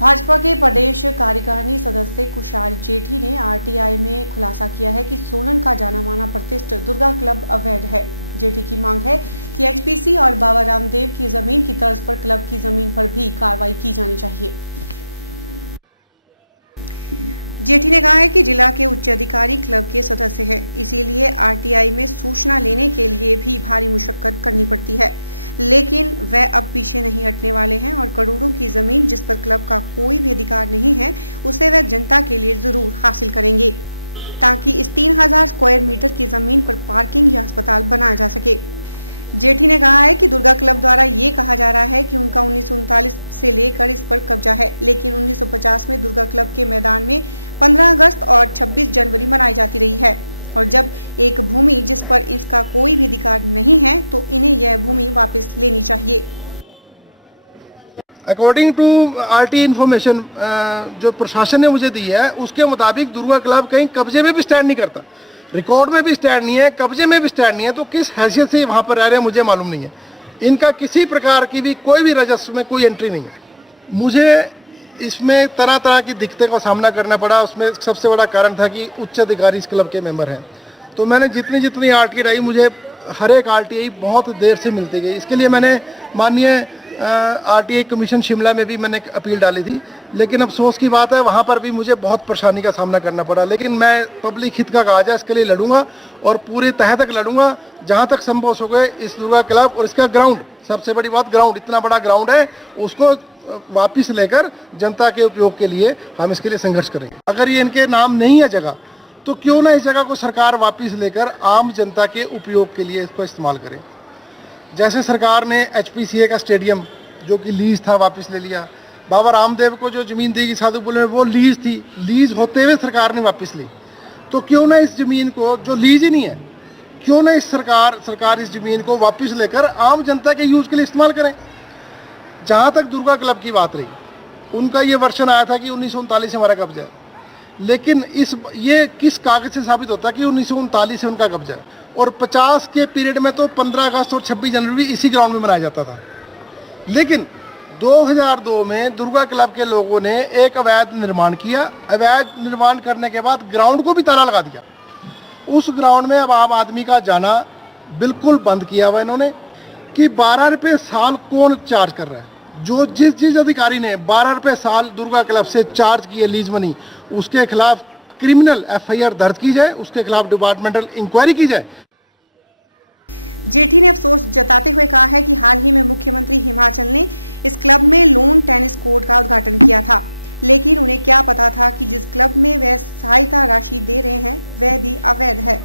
भाजपा के प्रदेश कार्यकारिणी सदस्य कुशाल जेठी ने आरटीआई में खुलासा किया है कि सोलन का जाना माना प्रतिष्ठित दुर्गा क्लब अवैध है। जेठी की मांग है कि एचपीसी और बाबा रामदेव की जमीन की तर्ज पर क्लब की जमीन पर भी कार्रवाई की जानी चाहिए। जेठी ने कहा है कि जिला के उच्च अधिकारी क्लब के सदस्य हैं, इसीलिए आरटीआई में सूचना लेने के लिए भी भारी मुशक्कत करनी पड़ती है, लेकिन वह अब पीछे नहीं हटने वाले हैं और करोड़ों की जमीन जिस पर क्लब का कोई भी अधिकार नहीं है उसे वह जनता के लिए जरूर हासिल करेंगे, ताकि इस 3000 स्क्वायर मीटर की जमीन पर पार्किंग या अस्पताल बनाया जा सके। जेठी ने कहा है कि दुर्गा क्लब द्वारा ये कहा जा रहा है कि उनका 1939 से लेकर इस पर कब्जा है, लेकिन 1950 में दुर्गा क्लब के मैदान में 15 अगस्त और 26 जनवरी मनाई जाती रही है, और जब एक भूमि जिस पर इसका कोई भी अधिकार नहीं है तो इन्हें यह भूमि वापस लेनी चाहिए। अकॉर्डिंग टू आरटी इंफॉर्मेशन जो प्रशासन ने मुझे दी है, उसके मुताबिक दुर्गा क्लब कहीं कब्जे में भी स्टैंड नहीं करता, रिकॉर्ड में भी स्टैंड नहीं है, कब्जे में भी स्टैंड नहीं है। तो किस हैसियत से वहाँ पर रह रहे हैं मुझे मालूम नहीं है। इनका किसी प्रकार की भी कोई भी रजिस्टर में कोई एंट्री नहीं है। मुझे इसमें तरह तरह की दिक्कतों का सामना करना पड़ा। उसमें सबसे बड़ा कारण था कि उच्च अधिकारी इस क्लब के मेंबर हैं। तो मैंने जितनी आरटीआई मुझे हर एक आरटीआई बहुत देर से मिलती गई। इसके लिए मैंने माननीय आरटीआई कमीशन शिमला में भी मैंने अपील डाली थी, लेकिन अफसोस की बात है वहाँ पर भी मुझे बहुत परेशानी का सामना करना पड़ा। लेकिन मैं पब्लिक हित का काज है, इसके लिए लड़ूंगा और पूरी तह तक लड़ूंगा जहाँ तक संभव हो सके। इस दुर्गा क्लब और इसका ग्राउंड, सबसे बड़ी बात ग्राउंड, इतना बड़ा ग्राउंड है, उसको वापिस लेकर जनता के उपयोग के लिए हम इसके लिए संघर्ष करेंगे। अगर ये इनके नाम नहीं है जगह, तो क्यों ना इस जगह को सरकार वापिस लेकर आम जनता के उपयोग के लिए इसको इस्तेमाल करे। जैसे सरकार ने एचपीसीए का स्टेडियम जो कि लीज था वापस ले लिया। बाबा रामदेव को जो ज़मीन दी गई साधुपुर में वो लीज थी, लीज होते हुए सरकार ने वापस ली। तो क्यों ना इस ज़मीन को, जो लीज ही नहीं है, क्यों ना इस सरकार इस ज़मीन को वापस लेकर आम जनता के यूज़ के लिए इस्तेमाल करें। जहाँ तक दुर्गा क्लब की बात रही, उनका ये वर्षन आया था कि 1939 से हमारा कब्जा है, लेकिन ये किस कागज से साबित होता है कि 1939 से उनका कब्जा है। और 50 के पीरियड में तो 15 अगस्त और 26 जनवरी इसी ग्राउंड में मनाया जाता था। लेकिन 2002 में दुर्गा क्लब के लोगों ने एक अवैध निर्माण किया। अवैध निर्माण करने के बाद ग्राउंड को भी ताला लगा दिया। उस ग्राउंड में अब आम आदमी का जाना बिल्कुल बंद किया हुआ इन्होंने कि 12 रुपये साल कौन चार्ज कर रहा है। जो जिस अधिकारी ने 12 रुपये साल दुर्गा क्लब से चार्ज किए लीज मनी, उसके खिलाफ क्रिमिनल एफआईआर दर्ज की जाए, उसके खिलाफ डिपार्टमेंटल इंक्वायरी की जाए। जेठी ने अफसोस जताते हुए कहा है कि हाल ही में मुख्यमंत्री हिमाचल ने इस क्लब में लोन टेनिस कोर्ट का उद्घाटन किया था, लेकिन उन्हें क्या पता था कि जिस क्लब में वह सहायता राशि दे रहे हैं वह भी अवैध है।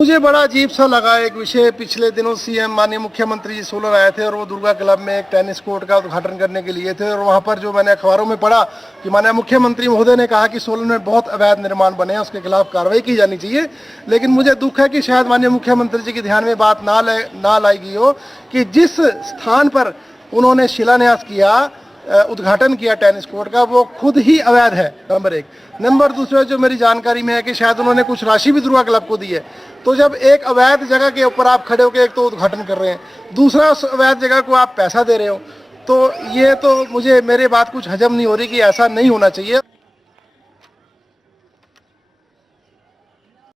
मुझे बड़ा अजीब सा लगा एक विषय। पिछले दिनों सीएम माननीय मुख्यमंत्री जी सोलन आए थे और वो दुर्गा क्लब में एक टेनिस कोर्ट का उद्घाटन करने के लिए थे, और वहाँ पर जो मैंने अखबारों में पढ़ा कि माननीय मुख्यमंत्री महोदय ने कहा कि सोलन में बहुत अवैध निर्माण बने हैं, उसके खिलाफ कार्रवाई की जानी चाहिए। लेकिन मुझे दुख है कि शायद माननीय मुख्यमंत्री जी के ध्यान में बात ना लाई गई हो कि जिस स्थान पर उन्होंने शिलान्यास किया, उद्घाटन किया टेनिस कोर्ट का, वो खुद ही अवैध है, नंबर एक। नंबर दूसरा, जो मेरी जानकारी में है कि शायद उन्होंने कुछ राशि भी दुर्गा क्लब को दी है। तो जब एक अवैध जगह के ऊपर आप खड़े होकर एक तो उद्घाटन कर रहे हैं, दूसरा उस अवैध जगह को आप पैसा दे रहे हो, तो ये तो मुझे मेरे बात कुछ हजम नहीं हो रही कि ऐसा नहीं होना चाहिए।